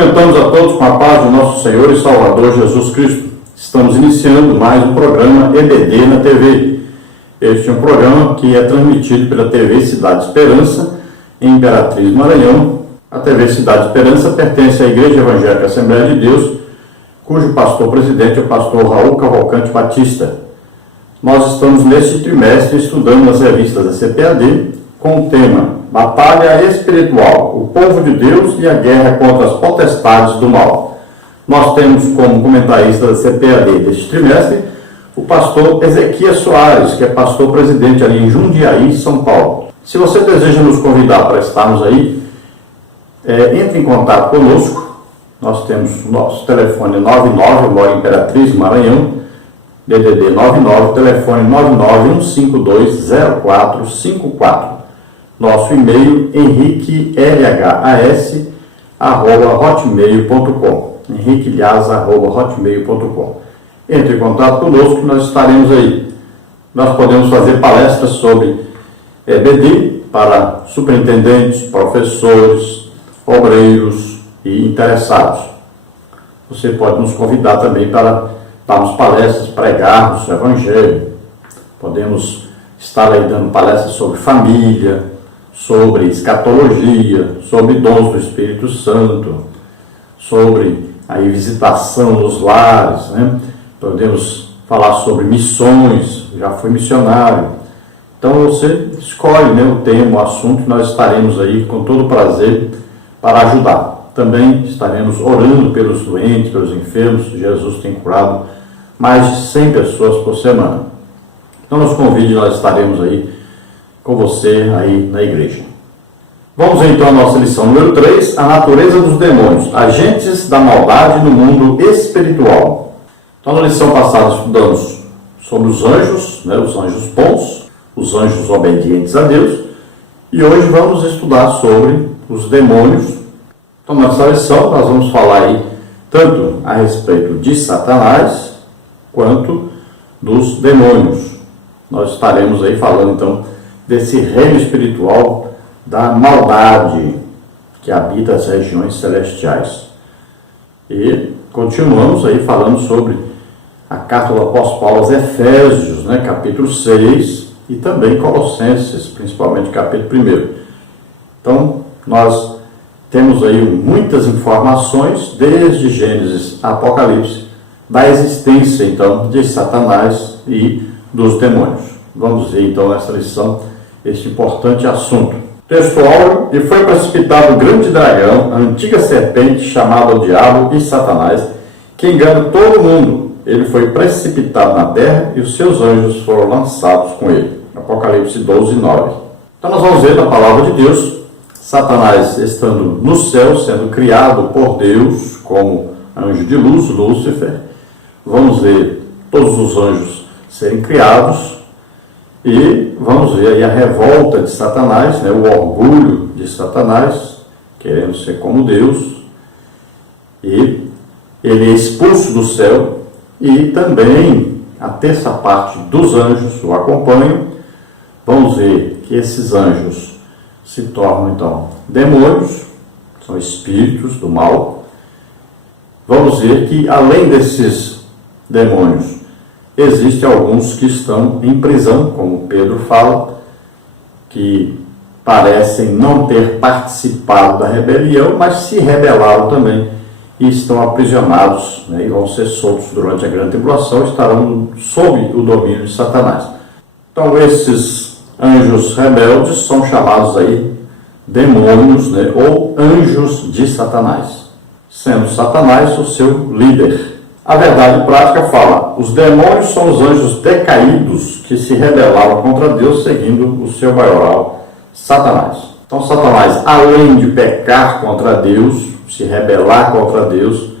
Cumprimentamos a todos com a paz do nosso Senhor e Salvador Jesus Cristo. Estamos iniciando mais um programa EBD na TV. Este é um programa que é transmitido pela TV Cidade Esperança, em Imperatriz, Maranhão. A TV Cidade Esperança pertence à Igreja Evangélica Assembleia de Deus, cujo pastor-presidente é o pastor Raul Cavalcante Batista. Nós estamos neste trimestre estudando as revistas da CPAD com o tema Batalha Espiritual, o povo de Deus e a guerra contra as potestades do mal. Nós temos como comentarista da CPAD deste trimestre o pastor Ezequias Soares, que é pastor-presidente ali em Jundiaí, São Paulo. Se você deseja nos convidar para estarmos aí, entre em contato conosco. Nós temos o nosso telefone 99, eu moro em Imperatriz, Maranhão, DDD 99, telefone 991520454. Nosso e-mail henriquelhas@hotmail.com, henriquelhas@hotmail.com. Entre em contato conosco que nós estaremos aí. Nós podemos fazer palestras sobre EBD para superintendentes, professores, obreiros e interessados. Você pode nos convidar também para darmos palestras, pregarmos o Evangelho. Podemos estar aí dando palestras sobre família, sobre escatologia, sobre dons do Espírito Santo, sobre a visitação nos lares, né? Podemos falar sobre missões, já fui missionário. Então você escolhe, né, o tema, o assunto, nós estaremos aí com todo prazer para ajudar. Também estaremos orando pelos doentes, pelos enfermos. Jesus tem curado mais de 100 pessoas por semana. Então nos convide, nós estaremos aí com você aí na igreja. Vamos então à nossa lição número 3, a natureza dos demônios, agentes da maldade no mundo espiritual. Então na lição passada estudamos sobre os anjos, né, os anjos bons, os anjos obedientes a Deus, e hoje vamos estudar sobre os demônios. Então nessa lição nós vamos falar aí tanto a respeito de Satanás quanto dos demônios. Nós estaremos aí falando então desse reino espiritual da maldade que habita as regiões celestiais. E continuamos aí falando sobre a carta do apóstolo Paulo aos Efésios, né, capítulo 6, e também Colossenses, principalmente capítulo 1. Então, nós temos aí muitas informações, desde Gênesis a Apocalipse, da existência então de Satanás e dos demônios. Vamos ver então nessa lição este importante assunto. Texto áureo: e foi precipitado o grande dragão, a antiga serpente, chamada o diabo e Satanás, que engana todo mundo. Ele foi precipitado na terra e os seus anjos foram lançados com ele. Apocalipse 12, 9. Então nós vamos ver na palavra de Deus, Satanás estando no céu, sendo criado por Deus como anjo de luz, Lúcifer. Vamos ver todos os anjos serem criados. E vamos ver aí a revolta de Satanás, né, o orgulho de Satanás, querendo ser como Deus. E ele é expulso do céu, e também a terça parte dos anjos o acompanham. Vamos ver que esses anjos se tornam então demônios, são espíritos do mal. Vamos ver que além desses demônios, existem alguns que estão em prisão, como Pedro fala, que parecem não ter participado da rebelião, mas se rebelaram também e estão aprisionados, né, e vão ser soltos durante a grande tribulação, estarão sob o domínio de Satanás. Então esses anjos rebeldes são chamados aí demônios, né, ou anjos de Satanás, sendo Satanás o seu líder. A verdade prática fala: os demônios são os anjos decaídos que se rebelaram contra Deus seguindo o seu maioral, Satanás. Então Satanás, além de pecar contra Deus, se rebelar contra Deus,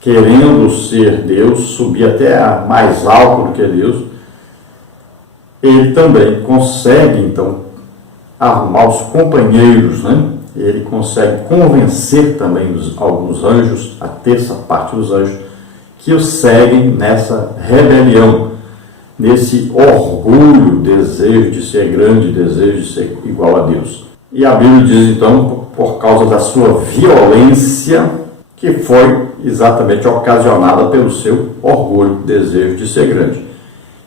querendo ser Deus, subir até mais alto do que Deus, ele também consegue então arrumar os companheiros, né? Ele consegue convencer também alguns anjos, a terça parte dos anjos, que o seguem nessa rebelião, nesse orgulho, desejo de ser grande, desejo de ser igual a Deus. E a Bíblia diz então, por causa da sua violência, que foi exatamente ocasionada pelo seu orgulho, desejo de ser grande.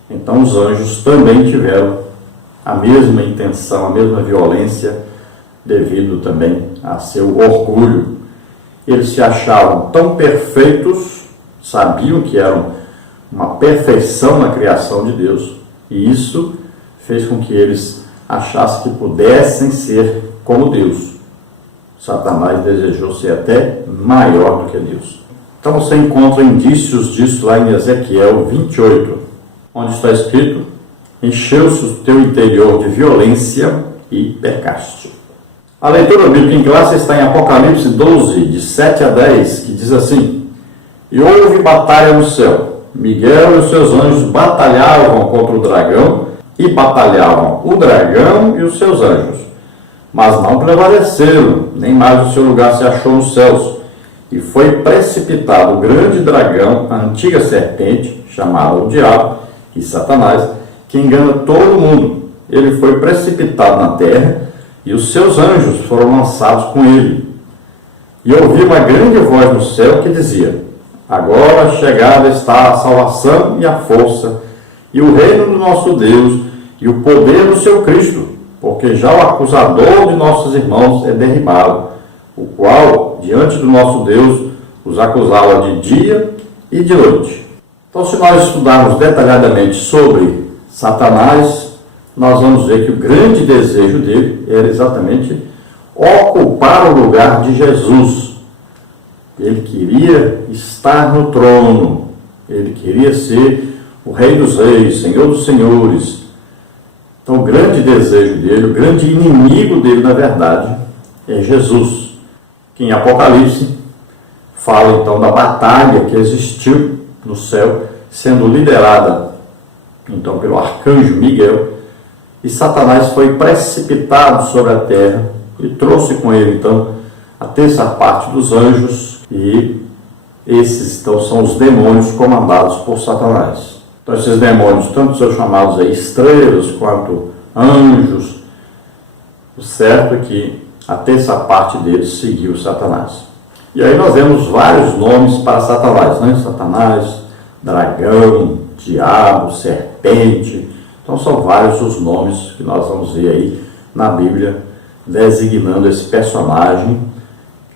Então os anjos também tiveram a mesma intenção, a mesma violência, devido também a seu orgulho. Eles se achavam tão perfeitos, sabiam que eram uma perfeição na criação de Deus, e isso fez com que eles achassem que pudessem ser como Deus. Satanás desejou ser até maior do que Deus. Então você encontra indícios disso lá em Ezequiel 28, onde está escrito: encheu-se o teu interior de violência e pecaste. A leitura bíblica em classe está em Apocalipse 12, de 7 a 10, que diz assim: e houve batalha no céu. Miguel e os seus anjos batalhavam contra o dragão, e batalhavam o dragão e os seus anjos. Mas não prevaleceram, nem mais o seu lugar se achou nos céus. E foi precipitado o grande dragão, a antiga serpente, chamada o diabo e Satanás, que engana todo mundo. Ele foi precipitado na terra, e os seus anjos foram lançados com ele. E ouvi uma grande voz no céu que dizia: agora chegada está a salvação e a força, e o reino do nosso Deus, e o poder do seu Cristo, porque já o acusador de nossos irmãos é derribado, o qual, diante do nosso Deus, os acusava de dia e de noite. Então, se nós estudarmos detalhadamente sobre Satanás, nós vamos ver que o grande desejo dele era exatamente ocupar o lugar de Jesus. Ele queria estar no trono, ele queria ser o Rei dos Reis, Senhor dos Senhores. Então, o grande desejo dele, o grande inimigo dele, na verdade, é Jesus, que em Apocalipse fala então da batalha que existiu no céu, sendo liderada então pelo arcanjo Miguel, e Satanás foi precipitado sobre a terra e trouxe com ele então a terça parte dos anjos, e esses então são os demônios comandados por Satanás. Então esses demônios, tanto são chamados aí estrelas quanto anjos, o certo é que a terça parte deles seguiu Satanás. E aí nós vemos vários nomes para Satanás, né? Satanás, dragão, diabo, serpente. Então são vários os nomes que nós vamos ver aí na Bíblia, designando esse personagem,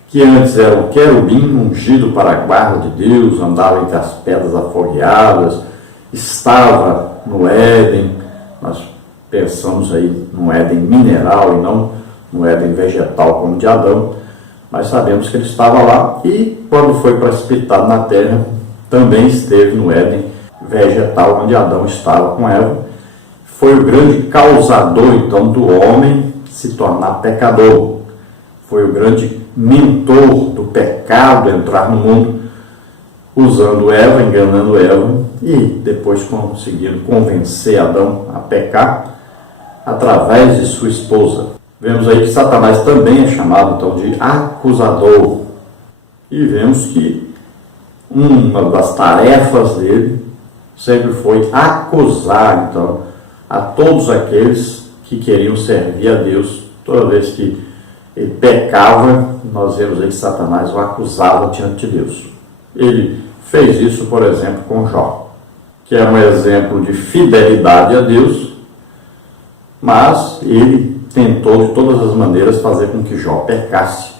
que antes era um querubim ungido para a guarda de Deus, andava entre as pedras afogueadas, estava no Éden. Nós pensamos aí no Éden mineral e não no Éden vegetal como de Adão, mas sabemos que ele estava lá, e quando foi precipitado na terra, também esteve no Éden vegetal, onde Adão estava com Eva. Foi o grande causador então do homem se tornar pecador, foi o grande mentor do pecado entrar no mundo, usando Eva, enganando Eva, e depois conseguindo convencer Adão a pecar através de sua esposa. Vemos aí que Satanás também é chamado então de acusador, e vemos que uma das tarefas dele sempre foi acusar então a todos aqueles que queriam servir a Deus. Toda vez que ele pecava, nós vemos aí que Satanás o acusava diante de Deus. Ele fez isso, por exemplo, com Jó, que é um exemplo de fidelidade a Deus, mas ele tentou de todas as maneiras fazer com que Jó pecasse.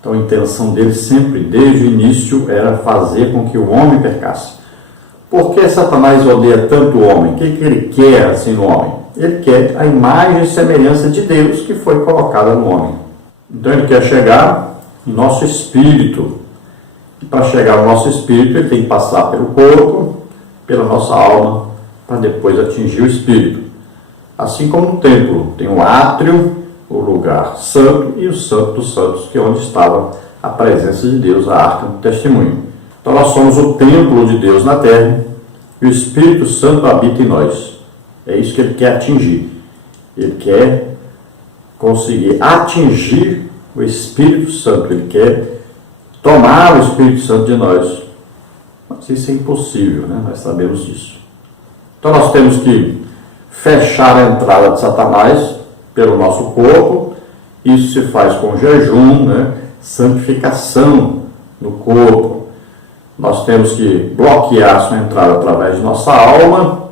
Então a intenção dele sempre, desde o início, era fazer com que o homem pecasse. Por que Satanás odeia tanto o homem? O que ele quer assim no homem? Ele quer a imagem e semelhança de Deus que foi colocada no homem. Então ele quer chegar em nosso espírito. E para chegar ao nosso espírito, ele tem que passar pelo corpo, pela nossa alma, para depois atingir o espírito. Assim como no templo, tem o átrio, o lugar santo, e o santo dos santos, que é onde estava a presença de Deus, a arca do testemunho. Então nós somos o templo de Deus na terra, e o Espírito Santo habita em nós. É isso que ele quer atingir. Ele quer conseguir atingir o Espírito Santo. Ele quer tomar o Espírito Santo de nós. Mas isso é impossível, né? Nós sabemos disso. Então nós temos que fechar a entrada de Satanás pelo nosso corpo. Isso se faz com jejum, né? Santificação no corpo. Nós temos que bloquear sua entrada através de nossa alma.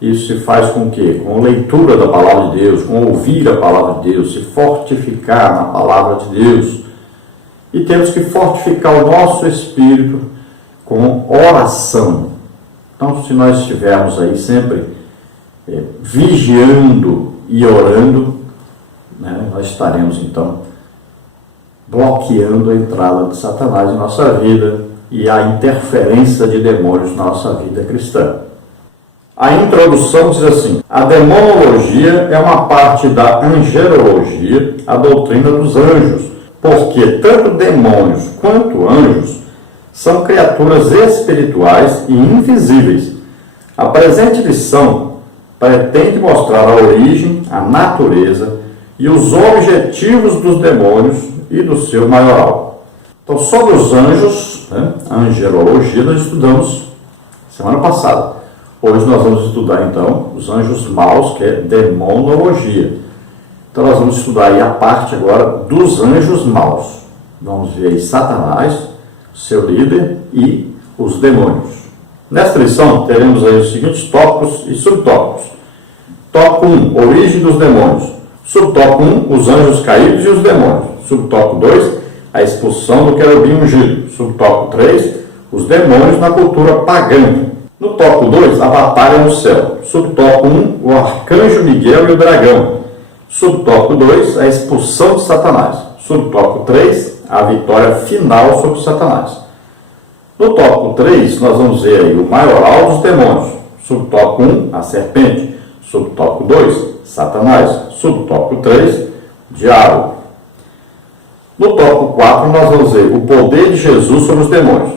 Isso se faz com o quê? Com a leitura da palavra de Deus, com ouvir a palavra de Deus, se fortificar na palavra de Deus. E temos que fortificar o nosso espírito com oração. Então, se nós estivermos aí sempre vigiando e orando, né, nós estaremos então bloqueando a entrada de Satanás em nossa vida e a interferência de demônios na nossa vida cristã. A introdução diz assim: a demonologia é uma parte da angelologia, a doutrina dos anjos, porque tanto demônios quanto anjos são criaturas espirituais e invisíveis. A presente lição pretende mostrar a origem, a natureza e os objetivos dos demônios e do seu maioral. Então, sobre os anjos, né, a angelologia nós estudamos semana passada. Hoje nós vamos estudar, então, os anjos maus, que é demonologia. Então, nós vamos estudar aí a parte agora dos anjos maus. Vamos ver aí Satanás, seu líder, e os demônios. Nesta lição, teremos aí os seguintes tópicos e subtópicos. Tópico 1, origem dos demônios. Subtópico 1, os anjos caídos e os demônios. Subtópico 2, a expulsão do querubim ungido. Subtópico 3, os demônios na cultura pagã. No tópico 2, a batalha no céu. Subtópico 1, o arcanjo Miguel e o dragão. Subtópico 2, a expulsão de Satanás. Subtópico 3, a vitória final sobre Satanás. No tópico 3, nós vamos ver aí o maioral dos demônios. Subtópico 1, a serpente. Subtópico 2, Satanás. Subtópico 3, diabo. No tópico 4, nós vamos ver o poder de Jesus sobre os demônios.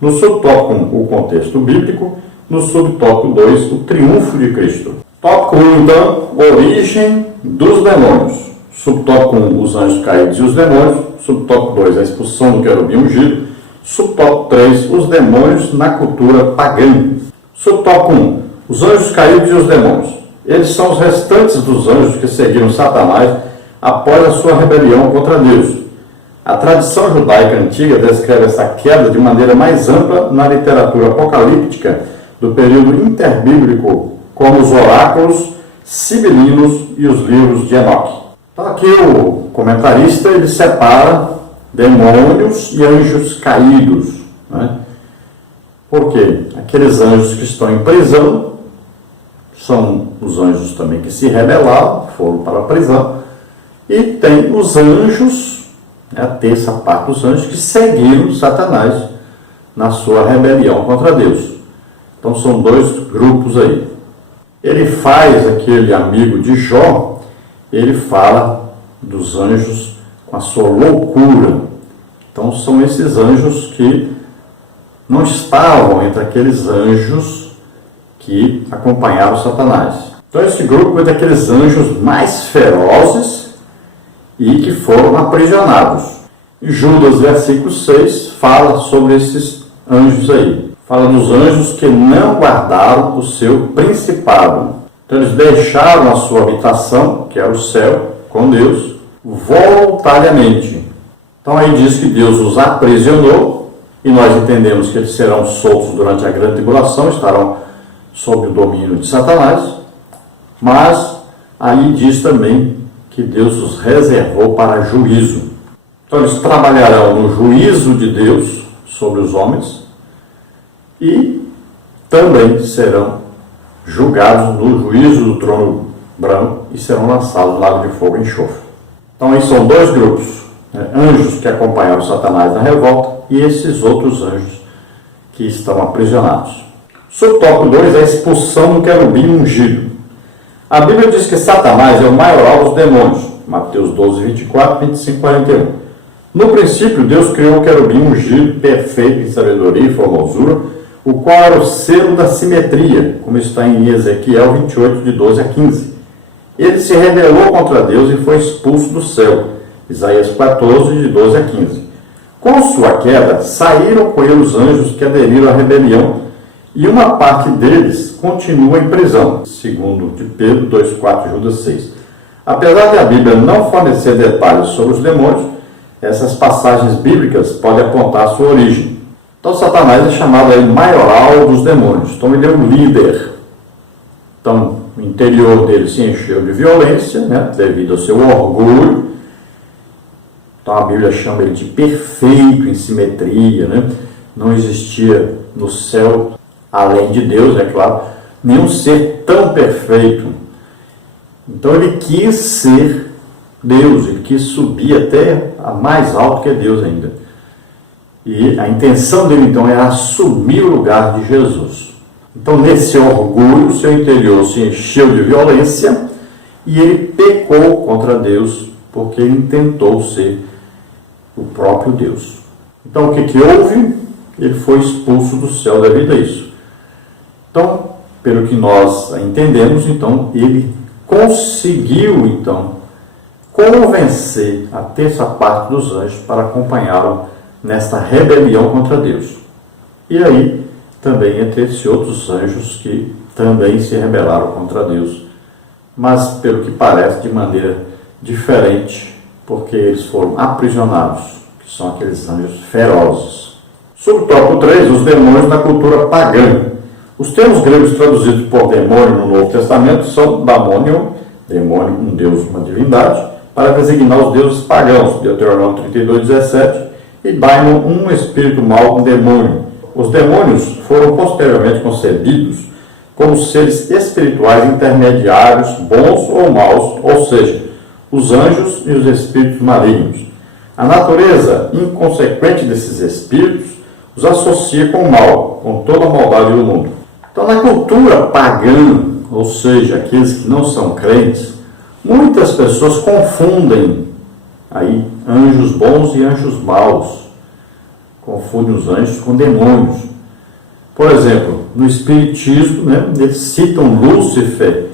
No subtópico 1, o contexto bíblico. No subtópico 2, o triunfo de Cristo. Tópico 1, então, origem dos demônios. Subtópico 1, os anjos caídos e os demônios. Subtópico 2, a expulsão do querubim ungido. Subtópico 3, os demônios na cultura pagã. Subtópico 1, os anjos caídos e os demônios. Eles são os restantes dos anjos que seguiram Satanás após a sua rebelião contra Deus. A tradição judaica antiga descreve essa queda de maneira mais ampla na literatura apocalíptica do período interbíblico, como os oráculos sibilinos e os livros de Enoque. Então aqui o comentarista ele separa demônios e anjos caídos, né? Porque aqueles anjos que estão em prisão são os anjos também que se rebelaram, foram para a prisão, e tem os anjos, a terça parte dos anjos que seguiram Satanás na sua rebelião contra Deus. Então são dois grupos aí. Ele faz, aquele amigo de Jó, ele fala dos anjos com a sua loucura. Então são esses anjos que não estavam entre aqueles anjos que acompanharam Satanás. Então esse grupo é daqueles anjos mais ferozes e que foram aprisionados. E Judas, versículo 6, fala sobre esses anjos aí. Fala dos anjos que não guardaram o seu principado. Então eles deixaram a sua habitação, que era o céu, com Deus, voluntariamente. Então aí diz que Deus os aprisionou, e nós entendemos que eles serão soltos durante a grande tribulação, estarão sob o domínio de Satanás, mas aí diz também que Deus os reservou para juízo. Então eles trabalharão no juízo de Deus sobre os homens e também serão julgados no juízo do trono branco e serão lançados no lago de fogo e enxofre. Então aí são dois grupos, né? Anjos que acompanharam Satanás na revolta e esses outros anjos que estão aprisionados. Subtópico 2 é a expulsão do querubim ungido. A Bíblia diz que Satanás é o maioral dos demônios. Mateus 12, 24, 25, 41. No princípio, Deus criou o querubim ungido, perfeito em sabedoria e formosura, o qual era o selo da simetria, como está em Ezequiel 28, de 12 a 15. Ele se rebelou contra Deus e foi expulso do céu. Isaías 14, de 12 a 15. Com sua queda, saíram com ele os anjos que aderiram à rebelião, e uma parte deles continua em prisão, segundo de Pedro 2,4, Judas 6. Apesar de a Bíblia não fornecer detalhes sobre os demônios, essas passagens bíblicas podem apontar a sua origem. Então Satanás é chamado aí maioral dos demônios. Então ele é um líder. Então o interior dele se encheu de violência, né, devido ao seu orgulho. Então a Bíblia chama ele de perfeito em simetria, né? Não existia no céu, além de Deus, é claro, nenhum ser tão perfeito. Então ele quis ser Deus, ele quis subir até a mais alto que Deus ainda. E a intenção dele então é assumir o lugar de Jesus. Então nesse orgulho, seu interior se encheu de violência e ele pecou contra Deus, porque ele tentou ser o próprio Deus. Então o que houve? Ele foi expulso do céu devido a isso. Então, pelo que nós entendemos, então ele conseguiu então convencer a terça parte dos anjos para acompanhá-lo nesta rebelião contra Deus. E aí também entre esses outros anjos que também se rebelaram contra Deus, mas pelo que parece de maneira diferente, porque eles foram aprisionados, que são aqueles anjos ferozes. Subtópico 3, os demônios na cultura pagã. Os termos gregos traduzidos por demônio no Novo Testamento são daimonion, demônio, um deus, uma divindade, para designar os deuses pagãos, Deuteronômio 32:17, e daimon, um espírito mau, um demônio. Os demônios foram posteriormente concebidos como seres espirituais intermediários, bons ou maus, ou seja, os anjos e os espíritos malignos. A natureza inconsequente desses espíritos os associa com o mal, com toda a maldade do mundo. Então, na cultura pagã, ou seja, aqueles que não são crentes, muitas pessoas confundem aí anjos bons e anjos maus. Confundem os anjos com demônios. Por exemplo, no Espiritismo, né, eles citam Lúcifer,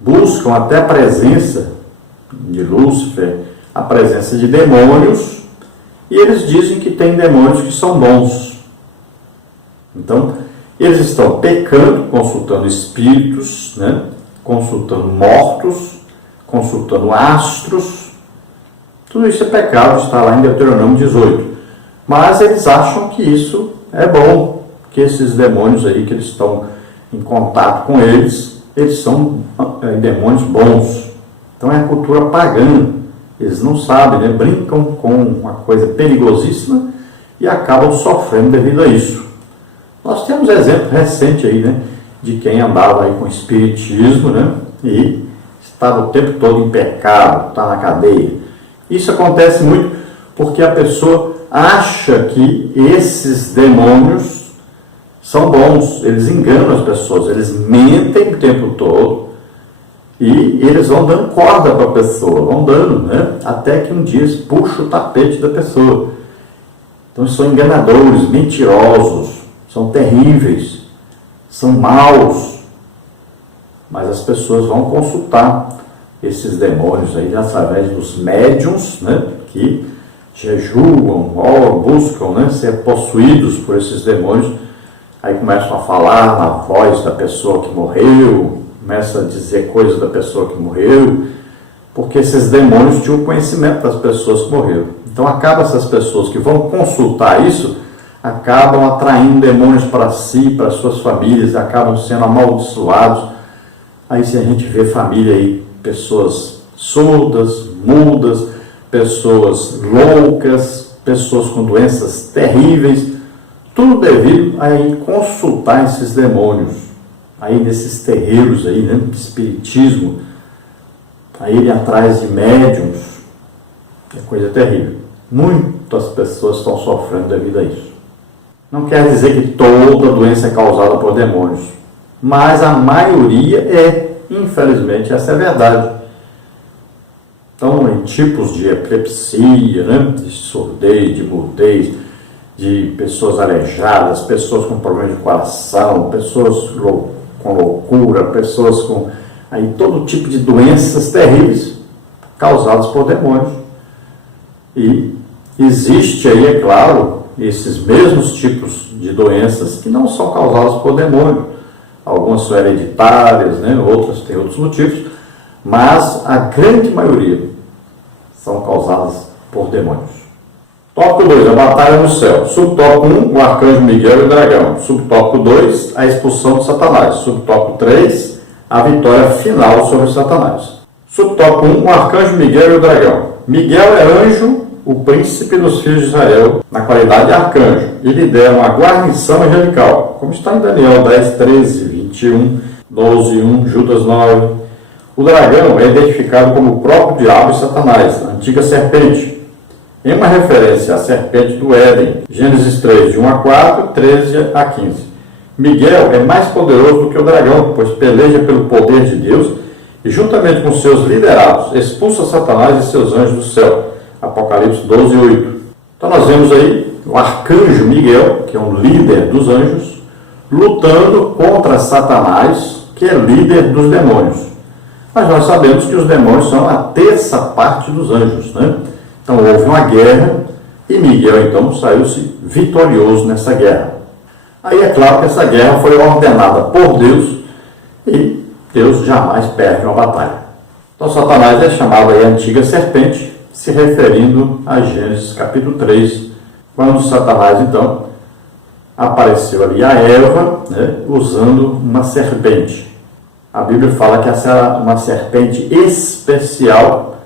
buscam até a presença de Lúcifer, a presença de demônios, e eles dizem que tem demônios que são bons. Então, eles estão pecando, consultando espíritos, né, consultando mortos, consultando astros. Tudo isso é pecado, está lá em Deuteronômio 18. Mas eles acham que isso é bom, que esses demônios aí que eles estão em contato com eles são demônios bons. Então é a cultura pagã. Eles não sabem, né? Brincam com uma coisa perigosíssima e acabam sofrendo devido a isso. Nós temos exemplo recente aí, né, de quem andava aí com espiritismo, né, e estava o tempo todo em pecado, está na cadeia. Isso acontece muito porque a pessoa acha que esses demônios são bons, eles enganam as pessoas, eles mentem o tempo todo e eles vão dando corda para a pessoa, vão dando, né, até que um dia eles puxam o tapete da pessoa. Então são enganadores, mentirosos, são terríveis, são maus, mas as pessoas vão consultar esses demônios aí através dos médiuns, né, que jejuam, oram, buscam, né, ser possuídos por esses demônios. Aí começam a falar na voz da pessoa que morreu, começa a dizer coisas da pessoa que morreu, porque esses demônios tinham conhecimento das pessoas que morreram. Então acaba essas pessoas que vão consultar isso, acabam atraindo demônios para si, para suas famílias, acabam sendo amaldiçoados. Aí se a gente vê família aí, pessoas surdas, mudas, pessoas loucas, pessoas com doenças terríveis, tudo devido a ir consultar esses demônios, aí nesses terreiros aí, né, de espiritismo, aí ir atrás de médiums, é coisa terrível. Muitas pessoas estão sofrendo devido a isso. Não quer dizer que toda doença é causada por demônios, mas a maioria é, infelizmente, essa é a verdade. Então, em tipos de epilepsia, né, de surdez, de mudez, de pessoas aleijadas, pessoas com problema de coração, pessoas com loucura, pessoas com aí, todo tipo de doenças terríveis causadas por demônios. E existe aí, é claro, esses mesmos tipos de doenças que não são causadas por demônio. Algumas são hereditárias, né? Outras têm outros motivos, mas a grande maioria são causadas por demônios. Tópico 2, a batalha no céu. Subtópico 1, o arcanjo Miguel e o dragão. Subtópico 2, a expulsão de Satanás. Subtópico 3, a vitória final sobre Satanás. Subtópico 1, o arcanjo Miguel e o dragão. Miguel é anjo, o príncipe dos filhos de Israel, na qualidade de arcanjo, e lidera uma guarnição angelical, como está em Daniel 10, 13, 21, 12, 1, Judas 9. O dragão é identificado como o próprio diabo e Satanás, a antiga serpente, em uma referência à serpente do Éden, Gênesis 3, de 1 a 4, 13 a 15. Miguel é mais poderoso do que o dragão, pois peleja pelo poder de Deus e, juntamente com seus liderados, expulsa Satanás e seus anjos do céu. Apocalipse 12, 8. Então nós vemos aí o arcanjo Miguel, que é um líder dos anjos, lutando contra Satanás, que é líder dos demônios. Mas nós sabemos que os demônios são a terça parte dos anjos, né? Então houve uma guerra e Miguel então saiu-se vitorioso nessa guerra. Aí é claro que essa guerra foi ordenada por Deus e Deus jamais perde uma batalha. Então Satanás é chamado aí antiga serpente, se referindo a Gênesis capítulo 3, quando Satanás então apareceu ali a Eva, né, usando uma serpente. A Bíblia fala que essa era uma serpente especial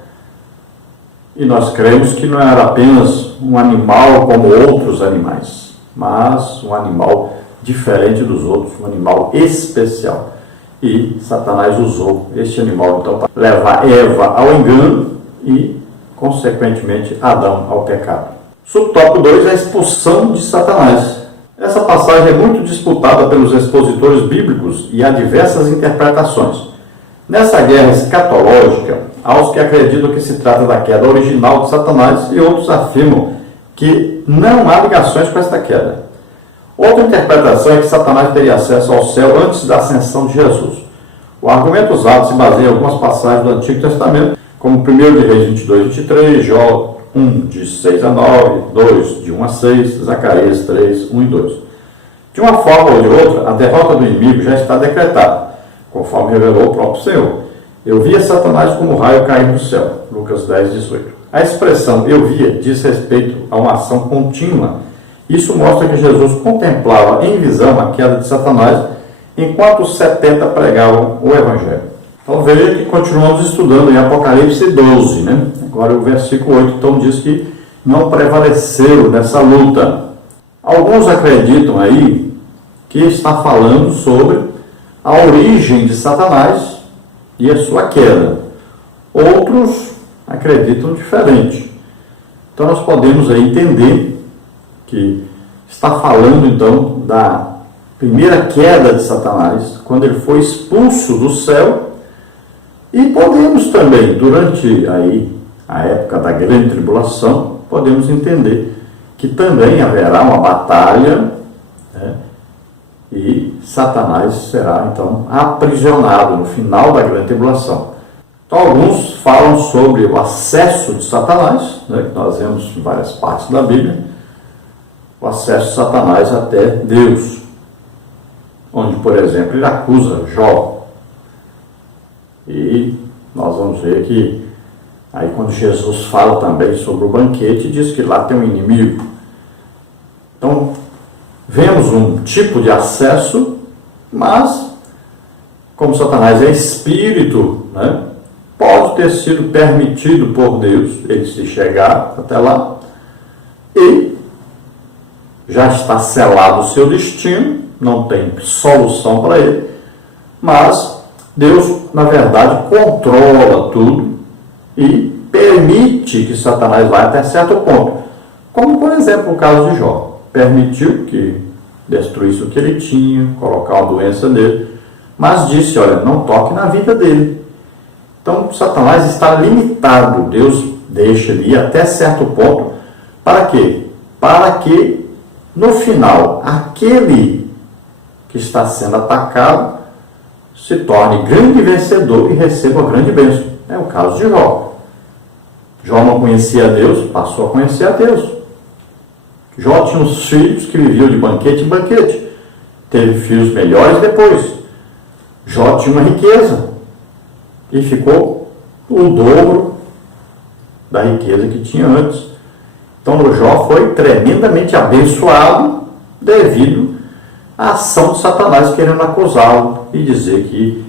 e nós cremos que não era apenas um animal como outros animais, mas um animal diferente dos outros, um animal especial. E Satanás usou este animal então para levar Eva ao engano e, consequentemente, Adão ao pecado. Subtópico 2, a expulsão de Satanás. Essa passagem é muito disputada pelos expositores bíblicos e há diversas interpretações. Nessa guerra escatológica, há os que acreditam que se trata da queda original de Satanás e outros afirmam que não há ligações com esta queda. Outra interpretação é que Satanás teria acesso ao céu antes da ascensão de Jesus. O argumento usado se baseia em algumas passagens do Antigo Testamento, como 1 de Reis 22, 23, Jó 1, de 6 a 9, 2, de 1 a 6, Zacarias 3, 1 e 2. De uma forma ou de outra, a derrota do inimigo já está decretada, conforme revelou o próprio Senhor. Eu via Satanás como um raio cair do céu. Lucas 10, 18. A expressão eu via diz respeito a uma ação contínua. Isso mostra que Jesus contemplava em visão a queda de Satanás, enquanto os 70 pregavam o Evangelho. Então veja que continuamos estudando em Apocalipse 12, né? Agora o versículo 8 então diz que não prevaleceram nessa luta. Alguns acreditam aí que está falando sobre a origem de Satanás e a sua queda. Outros acreditam diferente. Então nós podemos aí entender que está falando então da primeira queda de Satanás, quando ele foi expulso do céu, e podemos também, durante aí a época da grande tribulação, podemos entender que também haverá uma batalha, né, e Satanás será então aprisionado no final da grande tribulação. Então alguns falam sobre o acesso de Satanás, né, que nós vemos em várias partes da Bíblia, o acesso de Satanás até Deus, onde, por exemplo, ele acusa Jó. E nós vamos ver que aí quando Jesus fala também sobre o banquete, diz que lá tem um inimigo. Então, vemos um tipo de acesso, mas como Satanás é espírito, né, pode ter sido permitido por Deus ele se chegar até lá e já está selado o seu destino, não tem solução para ele, mas Deus, na verdade, controla tudo e permite que Satanás vá até certo ponto. Como, por exemplo, o caso de Jó. Permitiu que destruísse o que ele tinha, colocar uma doença nele, mas disse, olha, não toque na vida dele. Então, Satanás está limitado. Deus deixa ele ir até certo ponto. Para quê? Para que, no final, aquele que está sendo atacado se torne grande vencedor e receba uma grande bênção. É o caso de Jó. Jó não conhecia Deus, passou a conhecer a Deus. Jó tinha uns filhos que viviam de banquete em banquete. Teve filhos melhores depois. Jó tinha uma riqueza e ficou o dobro da riqueza que tinha antes. Então o Jó foi tremendamente abençoado devido à ação de Satanás querendo acusá-lo e dizer que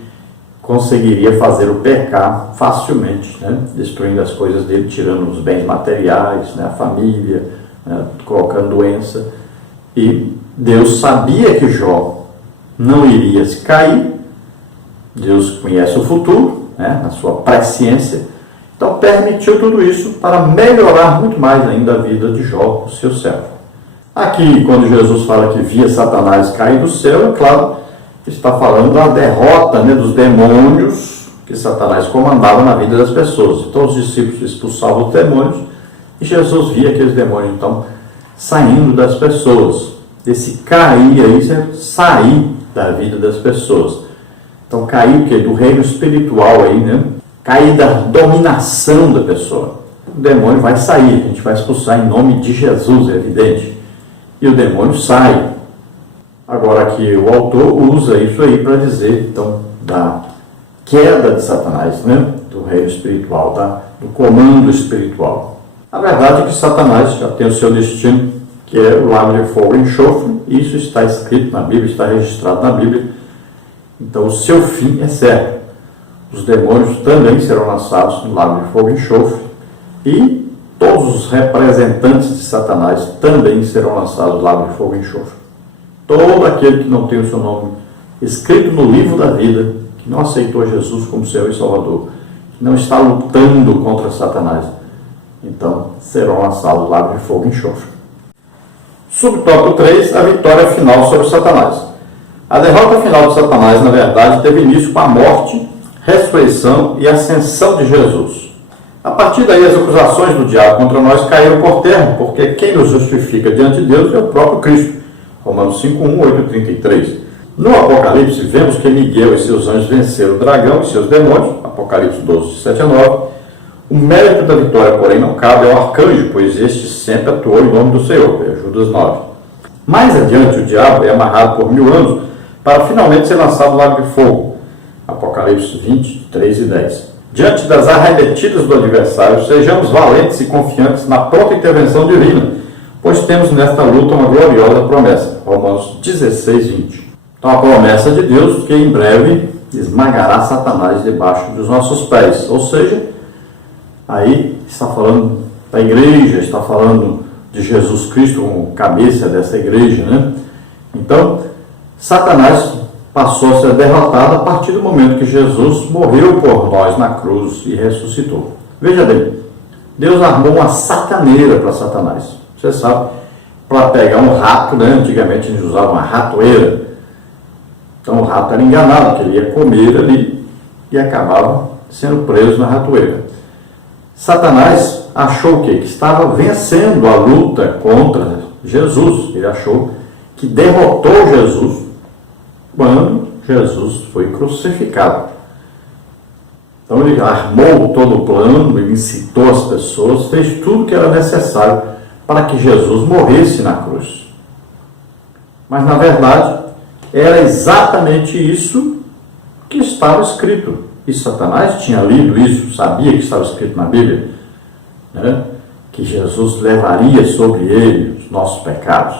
conseguiria fazê-lo pecar facilmente, né? Destruindo as coisas dele, tirando os bens materiais, né? A família, né? Colocando doença. E Deus sabia que Jó não iria se cair. Deus conhece o futuro, né? Na sua presciência. Então permitiu tudo isso para melhorar muito mais ainda a vida de Jó, o seu servo. Aqui, quando Jesus fala que via Satanás cair do céu, é claro que está falando da derrota, né, dos demônios que Satanás comandava na vida das pessoas. Então os discípulos expulsavam os demônios e Jesus via aqueles demônios então saindo das pessoas. Esse cair aí, é sair da vida das pessoas. Então cair o quê? Do reino espiritual aí, né? Cair da dominação da pessoa. O demônio vai sair, a gente vai expulsar em nome de Jesus, é evidente. E o demônio sai. Agora aqui o autor usa isso aí para dizer, então, da queda de Satanás, né? Do reino espiritual, do comando espiritual. A verdade é que Satanás já tem o seu destino, que é o lago de fogo e enxofre. Isso está escrito na Bíblia, está registrado na Bíblia. Então o seu fim é certo. Os demônios também serão lançados no lago de fogo e enxofre. E todos os representantes de Satanás também serão lançados no lago de fogo e enxofre. Todo aquele que não tem o seu nome escrito no livro da vida, que não aceitou Jesus como Senhor e Salvador, que não está lutando contra Satanás, então serão lançados no lago de fogo e enxofre. Subtópico 3, a vitória final sobre Satanás. A derrota final de Satanás, na verdade, teve início com a morte, ressurreição e ascensão de Jesus. A partir daí, as acusações do diabo contra nós caíram por terra, porque quem nos justifica diante de Deus é o próprio Cristo. Romanos 5:1, 8:33. No Apocalipse, vemos que Miguel e seus anjos venceram o dragão e seus demônios, Apocalipse 12:7-9. O mérito da vitória, porém, não cabe ao arcanjo, pois este sempre atuou em nome do Senhor, Judas 9. Mais adiante, o diabo é amarrado por 1000 anos para finalmente ser lançado no lago de fogo, Apocalipse 20:3-10. Diante das arremetidas do adversário, sejamos valentes e confiantes na pronta intervenção divina, pois temos nesta luta uma gloriosa promessa, Romanos 16:20. Então a promessa de Deus que em breve esmagará Satanás debaixo dos nossos pés, ou seja, aí está falando da igreja, está falando de Jesus Cristo como cabeça dessa igreja, né? Então, Satanás passou a ser derrotado a partir do momento que Jesus morreu por nós na cruz e ressuscitou. Veja bem, Deus armou uma sataneira para Satanás. Você sabe, para pegar um rato, né? Antigamente a gente usava uma ratoeira. Então o rato era enganado, porque ele ia comer ali e acabava sendo preso na ratoeira. Satanás achou o quê? Que estava vencendo a luta contra Jesus. Ele achou que derrotou Jesus quando Jesus foi crucificado. Então ele armou todo o plano, ele incitou as pessoas, fez tudo que era necessário para que Jesus morresse na cruz. Mas na verdade era exatamente isso que estava escrito. E Satanás tinha lido isso, sabia que estava escrito na Bíblia, né? Que Jesus levaria sobre ele os nossos pecados.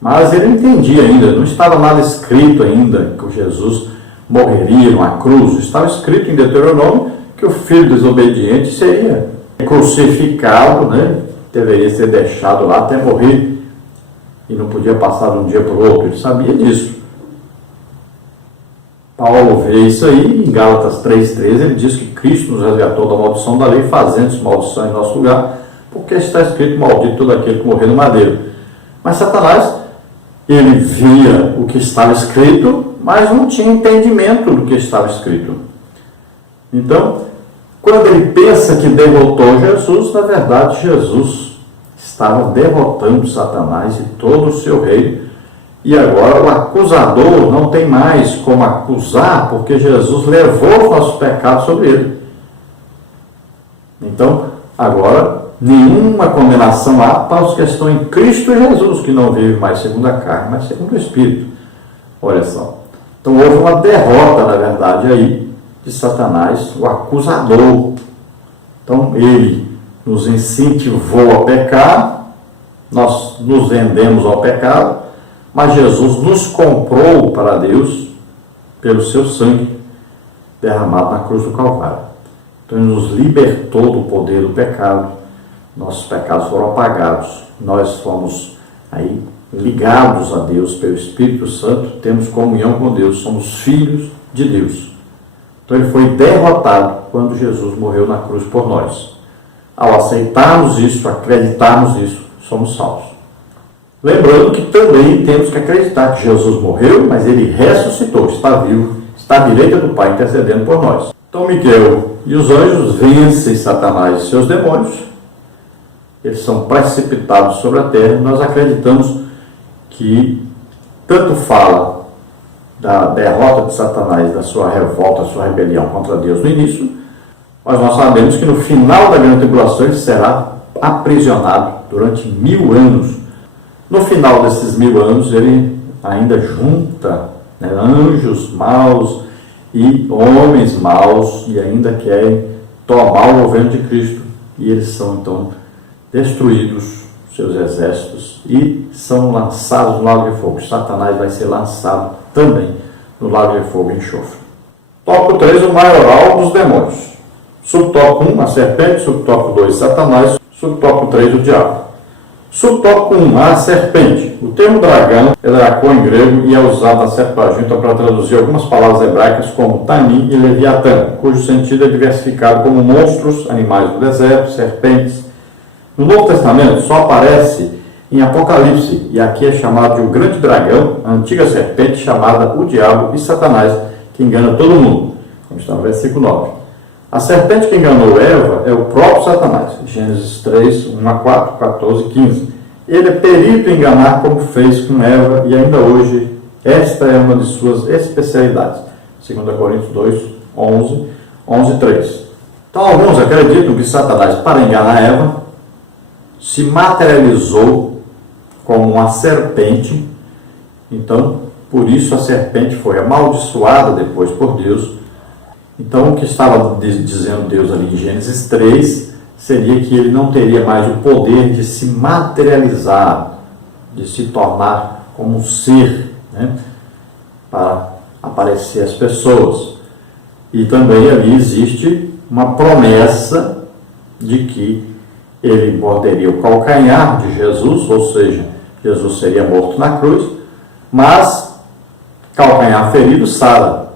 Mas ele não entendia ainda, não estava nada escrito ainda que Jesus morreria numa cruz. Estava escrito em Deuteronômio que o filho desobediente seria crucificado, né? Deveria ser deixado lá até morrer e não podia passar de um dia para o outro. Ele sabia disso. Paulo vê isso aí em Gálatas 3:13, ele diz que Cristo nos resgatou da maldição da lei, fazendo-se maldição em nosso lugar, porque está escrito: maldito todo aquele que morreu no madeiro. Mas Satanás, ele via o que estava escrito, mas não tinha entendimento do que estava escrito. Então, quando ele pensa que derrotou Jesus, na verdade Jesus estava derrotando Satanás e todo o seu reino. E agora o acusador não tem mais como acusar, porque Jesus levou os nossos pecados sobre ele. Então, agora, nenhuma condenação há para os que estão em Cristo Jesus, que não vivem mais segundo a carne, mas segundo o Espírito. Olha só. Então houve uma derrota, na verdade, aí, de Satanás, o acusador. Então, ele nos incentivou a pecar, nós nos vendemos ao pecado, mas Jesus nos comprou para Deus pelo seu sangue derramado na cruz do Calvário. Então, ele nos libertou do poder do pecado, nossos pecados foram apagados, nós fomos aí ligados a Deus pelo Espírito Santo, temos comunhão com Deus, somos filhos de Deus. Então ele foi derrotado quando Jesus morreu na cruz por nós. Ao aceitarmos isso, acreditarmos isso, somos salvos. Lembrando que também temos que acreditar que Jesus morreu, mas ele ressuscitou, está vivo, está à direita do Pai intercedendo por nós. Então Miguel e os anjos vencem Satanás e seus demônios, eles são precipitados sobre a terra, e nós acreditamos que tanto fala da derrota de Satanás, da sua revolta, da sua rebelião contra Deus no início, mas nós sabemos que no final da grande tribulação ele será aprisionado durante 1000 anos. No final desses 1000 anos ele ainda junta anjos maus e homens maus e ainda querem tomar o governo de Cristo, e eles são então destruídos, seus exércitos, e são lançados no lago de fogo. Satanás vai ser lançado também no lago de fogo e enxofre. Tópico 3, o maioral dos demônios. Subtópico 1, a serpente. Subtópico 2, Satanás. Subtópico 3, o diabo. Subtópico 1, a serpente. O termo dragão é dracon em grego e é usado na Septuaginta para traduzir algumas palavras hebraicas como Tani e Leviatã, cujo sentido é diversificado como monstros, animais do deserto, serpentes. No Novo Testamento só aparece em Apocalipse, e aqui é chamado de o grande dragão, a antiga serpente chamada o diabo e Satanás, que engana todo mundo, como está no versículo 9. A serpente que enganou Eva é o próprio Satanás, Gênesis 3, 1 a 4, 14 e 15. Ele é perito em enganar como fez com Eva, e ainda hoje esta é uma de suas especialidades. 2 Coríntios 2, 11, 11 e 3. Então alguns acreditam que Satanás, para enganar Eva, se materializou como uma serpente. Então, por isso a serpente foi amaldiçoada depois por Deus. Então, o que estava dizendo Deus ali em Gênesis 3 seria que ele não teria mais o poder de se materializar, de se tornar como um ser, para aparecer às pessoas. E também ali existe uma promessa de que ele morderia o calcanhar de Jesus, ou seja, Jesus seria morto na cruz, mas calcanhar ferido sara.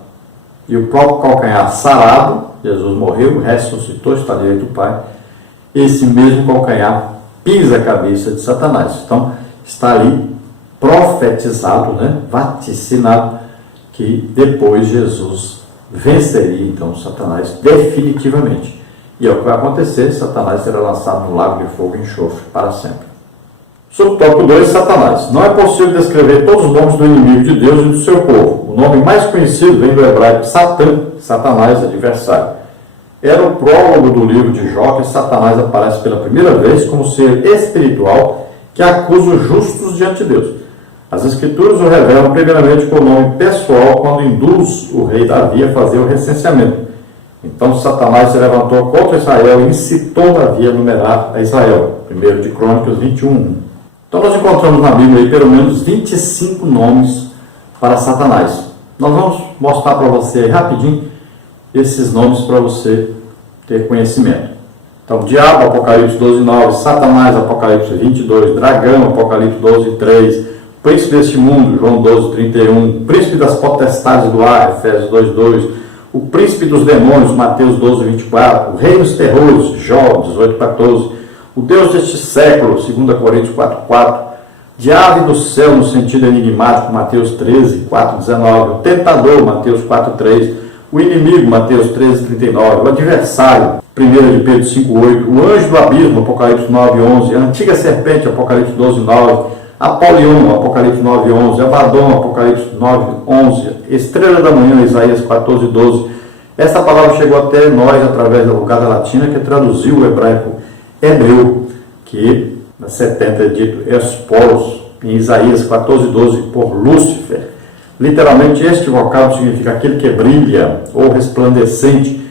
E o próprio calcanhar sarado, Jesus morreu, ressuscitou, está direito do Pai, esse mesmo calcanhar pisa a cabeça de Satanás. Então, está ali profetizado, vaticinado, que depois Jesus venceria, então, Satanás definitivamente. E é o que vai acontecer, Satanás será lançado no lago de fogo e enxofre para sempre. Subtópico 2, Satanás. Não é possível descrever todos os nomes do inimigo de Deus e do seu povo. O nome mais conhecido vem do hebraico Satã, Satanás, adversário. Era o prólogo do livro de Jó, que Satanás aparece pela primeira vez como ser espiritual que acusa os justos diante de Deus. As Escrituras o revelam primeiramente com o nome pessoal quando induz o rei Davi a fazer o recenseamento. Então Satanás se levantou contra Israel e incitou Davi a numerar a Israel. 1 de Crônicas 21. Então nós encontramos na Bíblia aí pelo menos 25 nomes para Satanás. Nós vamos mostrar para você rapidinho esses nomes para você ter conhecimento. Então, diabo, Apocalipse 12, 9, Satanás, Apocalipse 22, dragão, Apocalipse 12, 3, príncipe deste mundo, João 12, 31, príncipe das potestades do ar, Efésios 2, 2, o príncipe dos demônios, Mateus 12, 24, o rei dos terrores, Jó 18, 14, o Deus deste século, 2 Coríntios 4, 4, diabo do céu no sentido enigmático, Mateus 13, 4, 19, o tentador, Mateus 4, 3, o inimigo, Mateus 13, 39, o adversário, 1 de Pedro 5, 8, o anjo do abismo, Apocalipse 9, 11, a antiga serpente, Apocalipse 12, 9, Apolion, Apocalipse 9, 11, Abaddon, Apocalipse 9, 11, estrela da manhã, Isaías 14, 12. Essa palavra chegou até nós através da Vulgata Latina, que traduziu o hebraico hebreu, que na 70 é dito Esporos, em Isaías 14, 12, por Lúcifer. Literalmente, este vocábulo significa aquele que brilha ou resplandecente.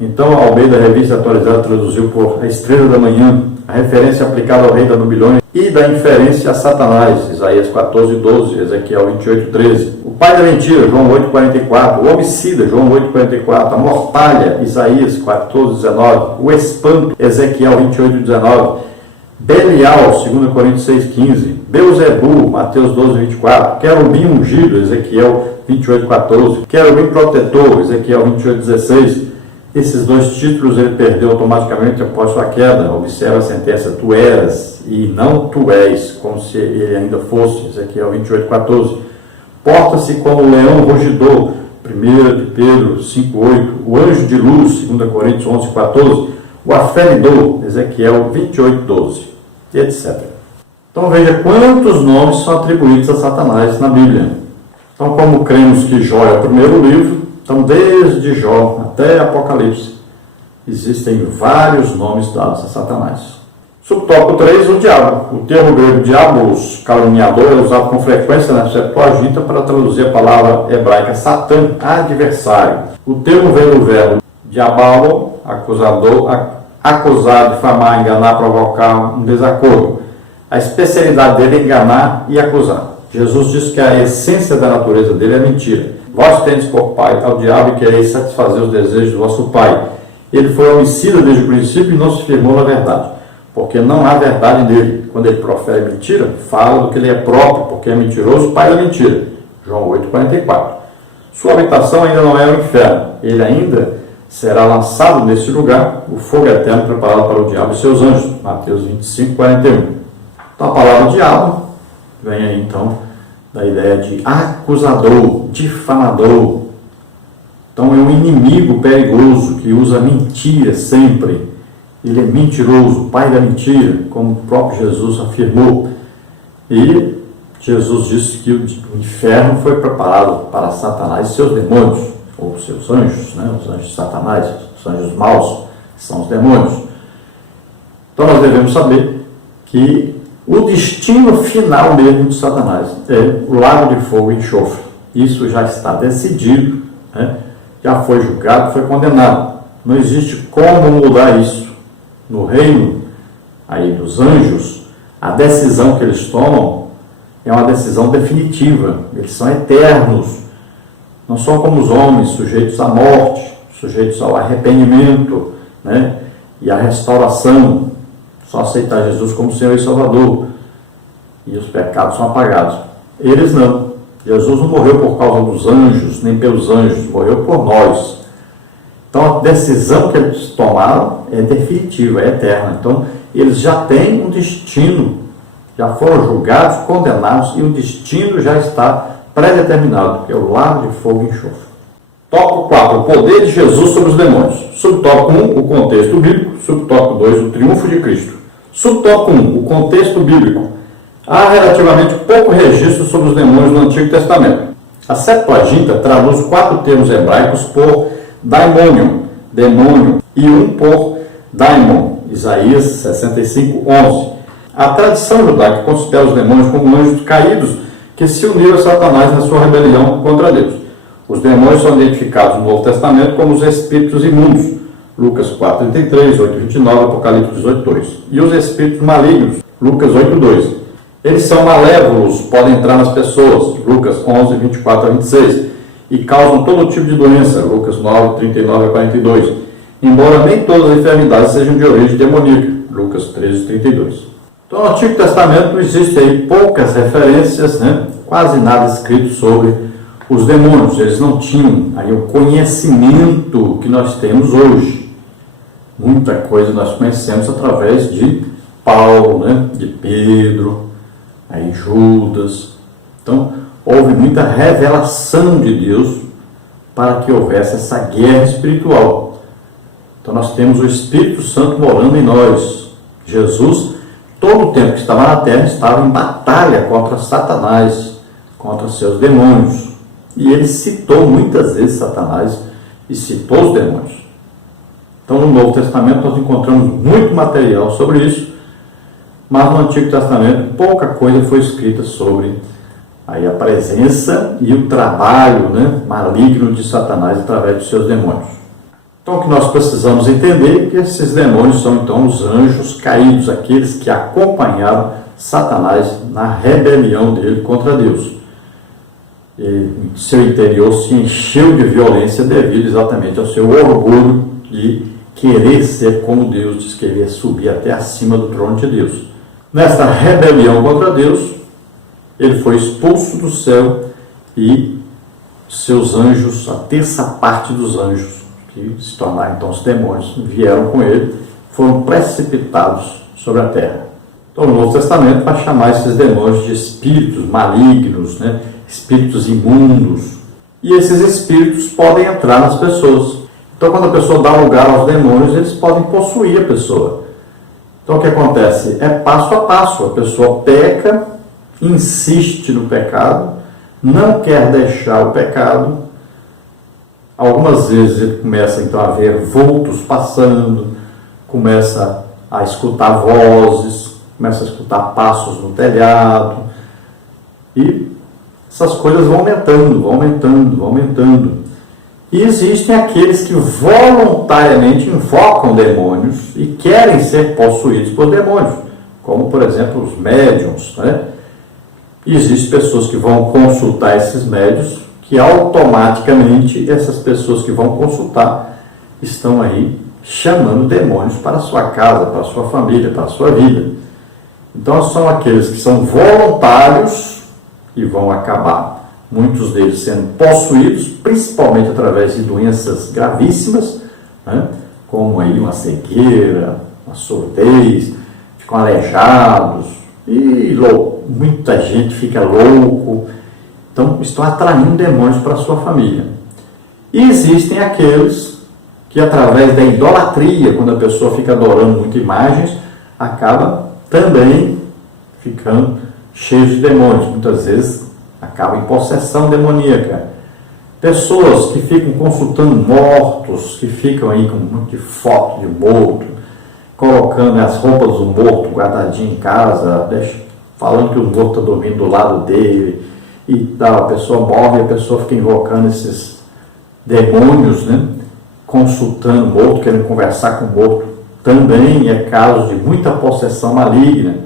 Então, a Almeida Revista Atualizada traduziu por a estrela da manhã, a referência aplicada ao rei da Babilônia e da inferência a Satanás, Isaías 14:12, Ezequiel 28:13. O pai da mentira, João 8:44. O homicida, João 8:44. A mortalha, Isaías 14:19. O espanto, Ezequiel 28:19. Belial, 2 Coríntios 6:15. Beuzebu, Mateus 12:24. Querubim ungido, Ezequiel 28:14. Querubim protetor, Ezequiel 28:16. Esses dois títulos ele perdeu automaticamente após sua queda. Observa a sentença: tu eras e não tu és, como se ele ainda fosse. Ezequiel 28:14. Porta-se como leão rugidor. 1 de Pedro 5:8. O anjo de luz, 2 Coríntios 11:14. O aferidor, Ezequiel 28:12, etc. Então veja quantos nomes são atribuídos a Satanás na Bíblia. Então, como cremos que Jó é o primeiro livro, então desde Jó até Apocalipse existem vários nomes dados a Satanás. Subtópico 3, o diabo. O termo grego diabos, caluniador, é usado com frequência na Septuaginta para traduzir a palavra hebraica Satã, adversário. O termo vem do verbo diabalo, acusador, acusar, difamar, enganar, provocar um desacordo. A especialidade dele é enganar e acusar. Jesus diz que a essência da natureza dele é mentira. Vós tendes por pai ao diabo e quereis satisfazer os desejos do vosso pai. Ele foi homicida desde o princípio e não se firmou na verdade, porque não há verdade nele. Quando ele profere mentira, fala do que ele é próprio, porque é mentiroso, pai da mentira. João 8:44. Sua habitação ainda não é o inferno. Ele ainda será lançado nesse lugar, o fogo eterno preparado para o diabo e seus anjos. Mateus 25:41. Então a palavra diabo vem aí então da ideia de acusador, difamador. Então é um inimigo perigoso que usa mentira sempre. Ele é mentiroso, pai da mentira, como o próprio Jesus afirmou. E Jesus disse que o inferno foi preparado para Satanás e seus demônios, ou seus anjos, né? Os anjos de Satanás, os anjos maus, são os demônios. Então nós devemos saber que o destino final mesmo de Satanás é o lago de fogo e enxofre. Isso já está decidido, né? Já foi julgado, foi condenado. Não existe como mudar isso. No reino aí dos anjos, a decisão que eles tomam é uma decisão definitiva. Eles são eternos. Não são como os homens, sujeitos à morte, sujeitos ao arrependimento, né? E à restauração. Só aceitar Jesus como Senhor e Salvador. E os pecados são apagados. Eles não. Jesus não morreu por causa dos anjos, nem pelos anjos. Morreu por nós. Então, a decisão que eles tomaram é definitiva, é eterna. Então, eles já têm um destino. Já foram julgados, condenados, e o destino já está pré-determinado, que é o lago de fogo e enxofre. Tópico 4. O poder de Jesus sobre os demônios. Subtópico 1. O contexto bíblico. Subtópico 2. O triunfo de Cristo. Subtópico 1. O contexto bíblico. Há relativamente pouco registro sobre os demônios no Antigo Testamento. A Septuaginta traduz 4 termos hebraicos por daimonion, demônio, e um por daimon, Isaías 65:11. A tradição judaica considera os demônios como anjos caídos que se uniram a Satanás na sua rebelião contra Deus. Os demônios são identificados no Novo Testamento como os espíritos imundos, Lucas 4:33, 8:29, Apocalipse 18:2. E os espíritos malignos, Lucas 8:2. Eles são malévolos, podem entrar nas pessoas, Lucas 11:24-26, e causam todo tipo de doença, Lucas 9:39-42, embora nem todas as enfermidades sejam de origem demoníaca, Lucas 13:32. Então, no Antigo Testamento existem aí poucas referências, né? Quase nada escrito sobre os demônios. Eles não tinham aí o conhecimento que nós temos hoje. Muita coisa nós conhecemos através de Paulo, né? De Pedro, aí Judas. Então, houve muita revelação de Deus para que houvesse essa guerra espiritual. Então nós temos o Espírito Santo morando em nós. Jesus, todo o tempo que estava na terra, estava em batalha contra Satanás, contra seus demônios. E ele citou muitas vezes Satanás e citou os demônios. Então no Novo Testamento nós encontramos muito material sobre isso, mas no Antigo Testamento pouca coisa foi escrita sobre aí a presença e o trabalho, né, maligno de Satanás através dos seus demônios. Então, o que nós precisamos entender é que esses demônios são, então, os anjos caídos, aqueles que acompanharam Satanás na rebelião dele contra Deus. E seu interior se encheu de violência devido exatamente ao seu orgulho de querer ser como Deus, de querer subir até acima do trono de Deus. Nesta rebelião contra Deus, ele foi expulso do céu e seus anjos, a terça parte dos anjos, que se tornaram então os demônios, vieram com ele, foram precipitados sobre a terra. Então, o Novo Testamento vai chamar esses demônios de espíritos malignos, né? Espíritos imundos. E esses espíritos podem entrar nas pessoas. Então, quando a pessoa dá lugar aos demônios, eles podem possuir a pessoa. Então, o que acontece? É passo a passo. A pessoa peca, insiste no pecado, não quer deixar o pecado. Algumas vezes ele começa então a ver vultos passando, começa a escutar vozes, começa a escutar passos no telhado, e essas coisas vão aumentando, vão aumentando, vão aumentando. E existem aqueles que voluntariamente invocam demônios e querem ser possuídos por demônios, como por exemplo os médiuns, né? E existem pessoas que vão consultar esses médiuns, que automaticamente essas pessoas que vão consultar estão aí chamando demônios para a sua casa, para a sua família, para a sua vida. Então são aqueles que são voluntários e vão acabar, muitos deles sendo possuídos, principalmente através de doenças gravíssimas, né? Como aí uma cegueira, uma surdez, ficam aleijados, e muita gente fica louco. Então, estão atraindo demônios para a sua família. E existem aqueles que, através da idolatria, quando a pessoa fica adorando muito imagens, acaba também ficando cheio de demônios. Muitas vezes acaba em possessão demoníaca. Pessoas que ficam consultando mortos, que ficam aí com um monte de foto de morto, colocando as roupas do morto guardadinho em casa, falando que o morto está dormindo do lado dele, e a pessoa morre e a pessoa fica invocando esses demônios, né? Consultando o morto, querendo conversar com o morto. Também é caso de muita possessão maligna.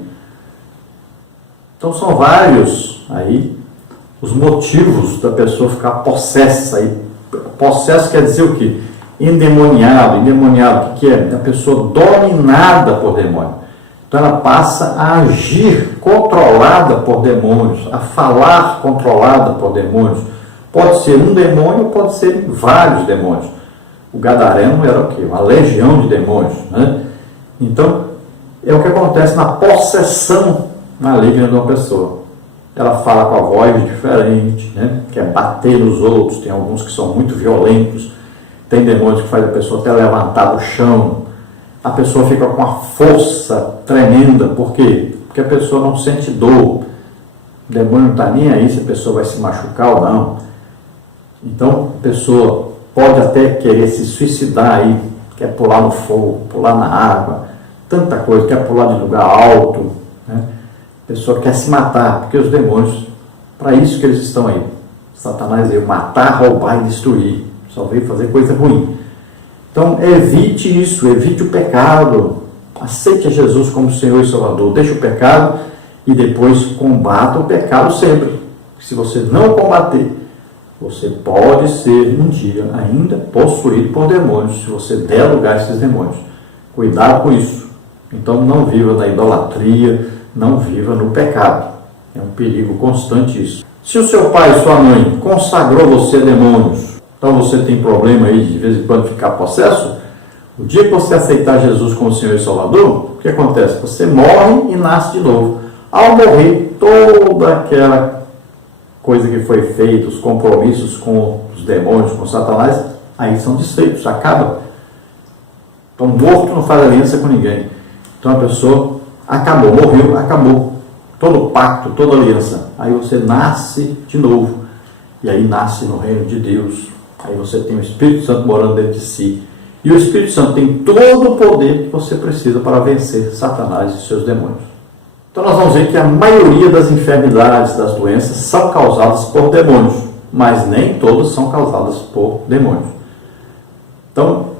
Então são vários aí os motivos da pessoa ficar possessa. E possesso quer dizer o quê? Endemoniado. Endemoniado, o que é? A pessoa dominada por demônio. Então ela passa a agir controlada por demônios, a falar controlada por demônios. Pode ser um demônio, pode ser vários demônios. O gadareno era o quê? Uma legião de demônios, né? Então, é o que acontece na possessão maligna de uma pessoa. Ela fala com a voz diferente, né? Quer bater nos outros, tem alguns que são muito violentos, tem demônios que fazem a pessoa até levantar do chão. A pessoa fica com uma força tremenda. Por quê? Porque a pessoa não sente dor. O demônio não está nem aí se a pessoa vai se machucar ou não. Então, a pessoa pode até querer se suicidar aí, quer pular no fogo, pular na água, tanta coisa, quer pular de lugar alto, né? A pessoa quer se matar, porque os demônios, para isso que eles estão aí. Satanás veio matar, roubar e destruir. Só veio fazer coisa ruim. Então, evite isso, evite o pecado. Aceite a Jesus como Senhor e Salvador. Deixe o pecado e depois combata o pecado sempre. Se você não combater, você pode ser um dia ainda possuído por demônios, se você der lugar a esses demônios. Cuidado com isso. Então, não viva na idolatria, não viva no pecado. É um perigo constante isso. Se o seu pai e sua mãe consagrou você a demônios, então você tem problema aí de vez em quando ficar possesso, o dia que você aceitar Jesus como Senhor e Salvador, o que acontece? Você morre e nasce de novo. Ao morrer, toda aquela coisa que foi feita, os compromissos com os demônios, com Satanás, aí são desfeitos, acaba. Então, morto não faz aliança com ninguém. Então, a pessoa acabou, morreu, acabou. Todo pacto, toda aliança. Aí você nasce de novo. E aí nasce no reino de Deus. Aí você tem o Espírito Santo morando dentro de si. E o Espírito Santo tem todo o poder que você precisa para vencer Satanás e seus demônios. Então nós vamos ver que a maioria das enfermidades, das doenças, são causadas por demônios. Mas nem todas são causadas por demônios. Então,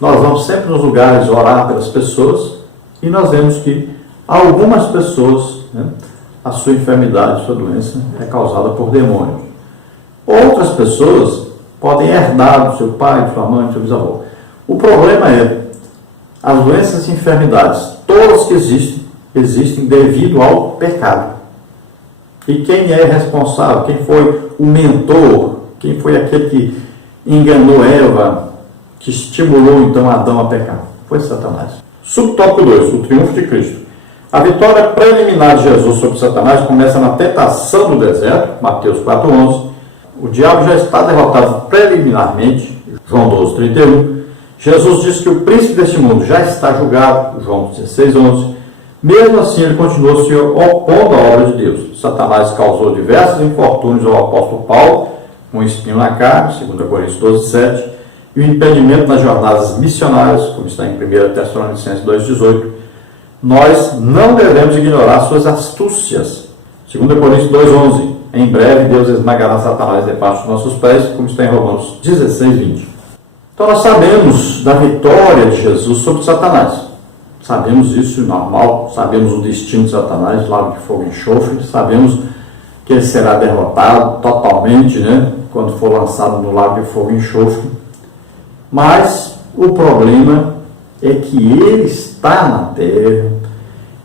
Nós vamos sempre nos lugares orar pelas pessoas e nós vemos que algumas pessoas, né, a sua enfermidade, a sua doença é causada por demônios. Outras pessoas podem herdar do seu pai, de sua mãe, do seu bisavô. O problema é, as doenças e enfermidades, todas que existem devido ao pecado. E quem é responsável, quem foi o mentor, quem foi aquele que enganou Eva, que estimulou então Adão a pecar? Foi Satanás. Subtópico 2, o triunfo de Cristo. A vitória preliminar de Jesus sobre Satanás começa na tentação do deserto, Mateus 4,11. O diabo já está derrotado preliminarmente, João 12,31. Jesus diz que o príncipe deste mundo já está julgado, João 16,11. Mesmo assim, ele continuou se opondo à obra de Deus. Satanás causou diversos infortúnios ao apóstolo Paulo, um espinho na carne, 2 Coríntios 12,7, e o impedimento nas jornadas missionárias, como está em 1 Tessalonicenses 2,18. Nós não devemos ignorar suas astúcias, 2 Coríntios 2,11. Em breve, Deus esmagará Satanás debaixo dos nossos pés, como está em Romanos 16,20. Então, nós sabemos da vitória de Jesus sobre Satanás. Sabemos isso, normal. Sabemos o destino de Satanás, lago de fogo e enxofre. Sabemos que ele será derrotado totalmente, né, quando for lançado no lago de fogo e enxofre. Mas o problema é que ele está na terra,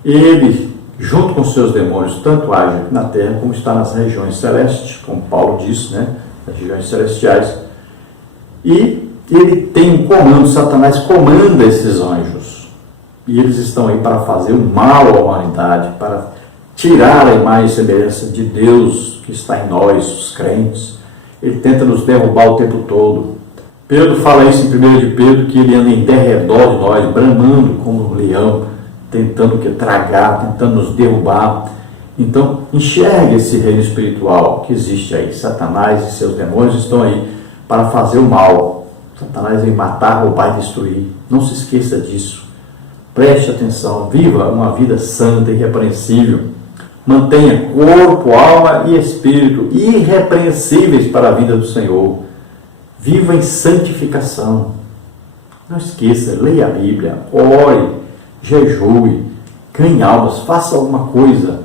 ele, junto com seus demônios, tanto age aqui na terra como está nas regiões celestes, como Paulo disse, né, as regiões celestiais. E ele tem um comando, Satanás comanda esses anjos. E eles estão aí para fazer o mal à humanidade, para tirar a imagem e semelhança de Deus que está em nós, os crentes. Ele tenta nos derrubar o tempo todo. Pedro fala isso em 1 de Pedro, que ele anda em derredor de nós, bramando como um leão, tentando tragar, tentando nos derrubar. Então, enxergue esse reino espiritual que existe aí. Satanás e seus demônios estão aí para fazer o mal. Satanás vem matar, roubar e destruir. Não se esqueça disso. Preste atenção, viva uma vida santa e irrepreensível. Mantenha corpo, alma e espírito irrepreensíveis para a vida do Senhor. Viva em santificação. Não esqueça, leia a Bíblia, ore, jejue, ganhe almas, faça alguma coisa.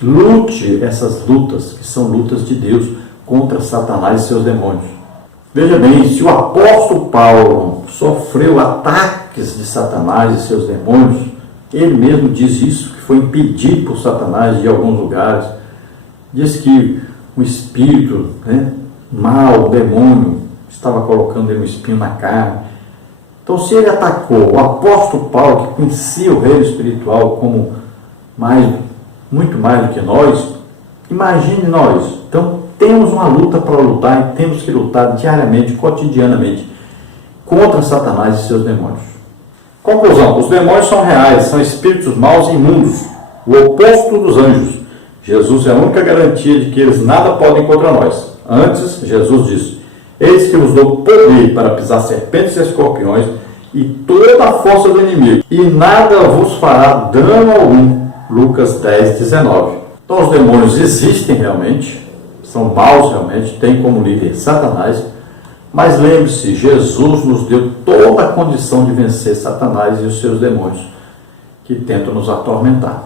Lute essas lutas, que são lutas de Deus, contra Satanás e seus demônios. Veja bem, se o apóstolo Paulo sofreu ataques de Satanás e seus demônios, ele mesmo diz isso, que foi impedido por Satanás de alguns lugares. Diz que o espírito, né, mal, o demônio, estava colocando ele um espinho na carne. Então, se ele atacou o apóstolo Paulo, que conhecia o reino espiritual como muito mais do que nós, imagine nós. Então, temos uma luta para lutar e temos que lutar diariamente, cotidianamente, contra Satanás e seus demônios. Conclusão: os demônios são reais, são espíritos maus e imundos, o oposto dos anjos. Jesus é a única garantia de que eles nada podem contra nós. Antes, Jesus disse: eis que vos dou poder para pisar serpentes e escorpiões e toda a força do inimigo, e nada vos fará dano algum. Lucas 10:19. Então, os demônios existem realmente, são maus realmente, tem como líder Satanás, mas lembre-se, Jesus nos deu toda a condição de vencer Satanás e os seus demônios que tentam nos atormentar.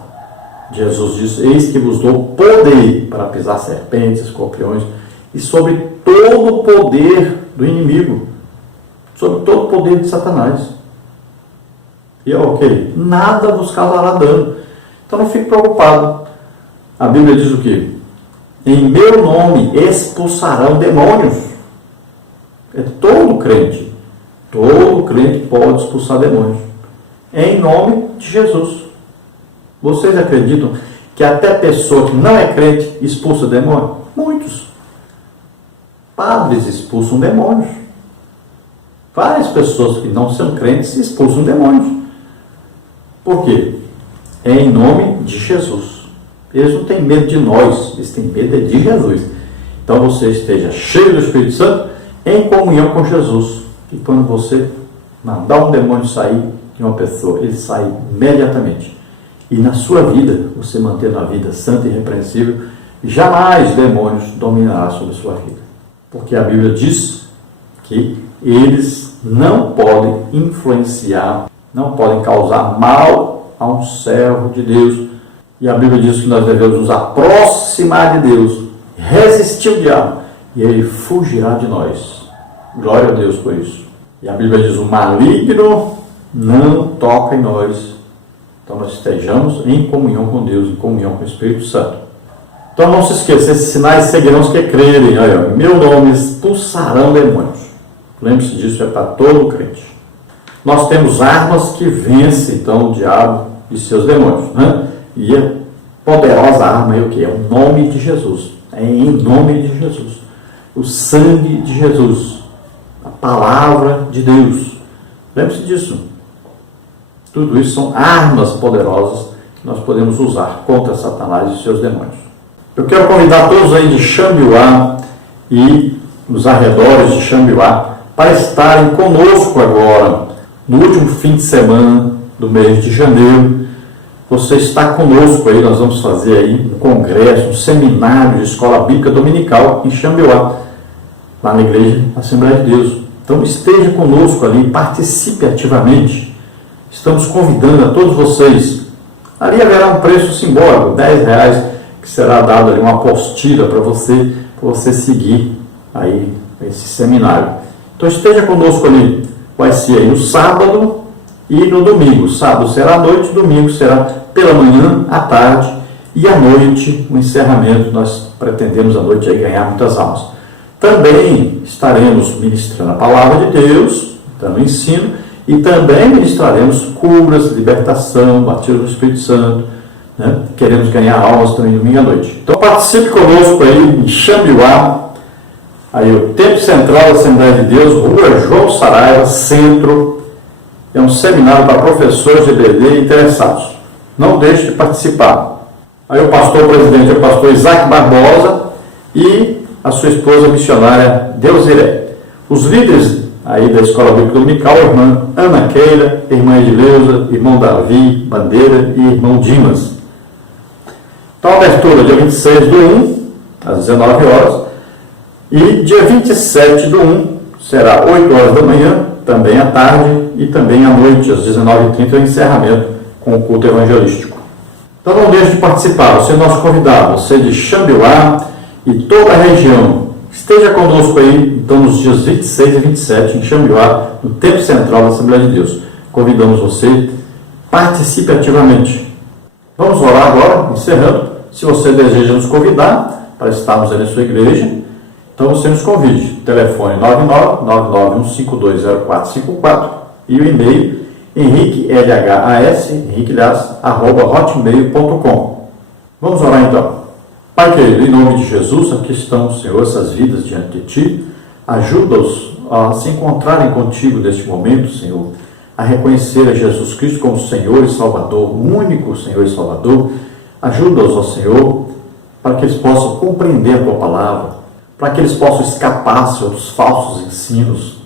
Jesus disse: eis que vos dou poder para pisar serpentes, escorpiões e sobre todo o poder do inimigo, sobre todo o poder de Satanás. E ok, nada vos causará dano. Então não fique preocupado. A Bíblia diz o quê? Em meu nome expulsarão demônios. É todo crente pode expulsar demônios. Em nome de Jesus. Vocês acreditam que até pessoa que não é crente expulsa demônio? Muitos. Padres expulsam demônios. Várias pessoas que não são crentes expulsam demônios. Por quê? É em nome de Jesus. Eles não têm medo de nós, eles têm medo de Jesus. Então você esteja cheio do Espírito Santo, em comunhão com Jesus. E quando você mandar um demônio sair de uma pessoa, ele sai imediatamente. E na sua vida, você mantendo a vida santa e irrepreensível, jamais demônios dominará sobre a sua vida. Porque a Bíblia diz, que eles não podem influenciar, não podem causar mal a um servo de Deus. E a Bíblia diz que nós devemos nos aproximar de Deus, resistir o diabo, e ele fugirá de nós. Glória a Deus por isso. E a Bíblia diz: o maligno não toca em nós. Então nós estejamos em comunhão com Deus, em comunhão com o Espírito Santo. Então não se esqueça, esses sinais seguirão os que crerem. Olha, em meu nome expulsarão demônios. Lembre-se disso, é para todo crente. Nós temos armas que vencem então o diabo e seus demônios, né? E a poderosa arma é o que? É o nome de Jesus. É em nome de Jesus. O sangue de Jesus. A palavra de Deus. Lembre-se disso. Tudo isso são armas poderosas que nós podemos usar contra Satanás e seus demônios. Eu quero convidar todos aí de Xambiuá e nos arredores de Xambiuá para estarem conosco agora, no último fim de semana do mês de janeiro. Você está conosco aí, nós vamos fazer aí um congresso, um seminário de escola bíblica dominical em Xambiuá, lá na igreja Assembleia de Deus. Então esteja conosco ali, participe ativamente. Estamos convidando a todos vocês. Ali haverá um preço simbólico, R$10, que será dado ali uma apostila para você seguir aí esse seminário. Então esteja conosco ali. Vai ser aí no sábado e no domingo. Sábado será à noite, domingo será pela manhã, à tarde e à noite o encerramento. Nós pretendemos à noite aí ganhar muitas almas. Também estaremos ministrando a palavra de Deus, dando ensino, e também ministraremos curas, libertação, batismo do Espírito Santo, né? Queremos ganhar almas também domingo à noite. Então participe conosco aí em Xambiuá, aí o Templo Central da Assembleia de Deus, Rua João Saraiva, Centro. É um seminário para professores de EBD interessados. Não deixe de participar. Aí o pastor presidente é o pastor Isaac Barbosa e a sua esposa missionária Deusiré. Os líderes aí da Escola Bíblica Dominical, a irmã Ana Keila, irmã Edileuza, irmão Davi Bandeira e irmão Dimas. Então, abertura dia 26/1, às 19 horas, e dia 27/1 será 8 horas da manhã, também à tarde, e também à noite, às 19h30, o encerramento com o culto evangelístico. Então não deixe de participar, você é nosso convidado, você de Xambiuá e toda a região. Esteja conosco aí, então, nos dias 26 e 27, em Xambiuá, no Templo Central da Assembleia de Deus. Convidamos você, participe ativamente. Vamos orar agora, encerrando. Se você deseja nos convidar para estarmos aí na sua igreja, então você nos convide. Telefone 9991520454 e o e-mail henriquelhas@hotmail.com. Vamos orar então. Pai querido, em nome de Jesus, aqui estão, Senhor, essas vidas diante de Ti. Ajuda-os a se encontrarem contigo neste momento, Senhor, a reconhecer a Jesus Cristo como Senhor e Salvador, o único Senhor e Salvador. Ajuda-os, ó Senhor, para que eles possam compreender a Tua palavra, para que eles possam escapar, Senhor, dos falsos ensinos,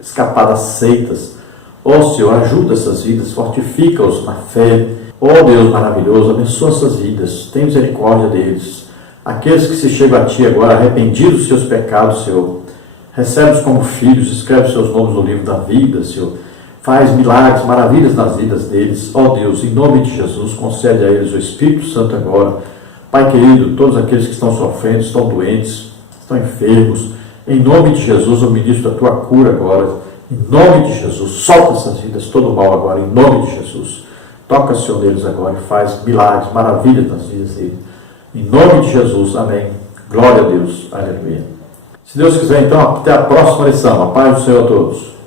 escapar das seitas. Ó Senhor, ajuda essas vidas, fortifica-os na fé. Ó Deus maravilhoso, abençoa essas vidas, tem misericórdia deles. Aqueles que se chegam a Ti agora arrependidos dos seus pecados, Senhor, recebe-os como filhos, escreve seus nomes no livro da vida, Senhor. Faz milagres, maravilhas nas vidas deles. Ó Deus, em nome de Jesus, concede a eles o Espírito Santo agora. Pai querido, todos aqueles que estão sofrendo, estão doentes, estão enfermos, em nome de Jesus, eu ministro a Tua cura agora. Em nome de Jesus, solta essas vidas, todo o mal agora, em nome de Jesus. Toca, Senhor, neles agora e faz milagres, maravilhas nas vidas deles. Em nome de Jesus, amém. Glória a Deus, aleluia. Se Deus quiser, então, até a próxima lição. A paz do Senhor a todos.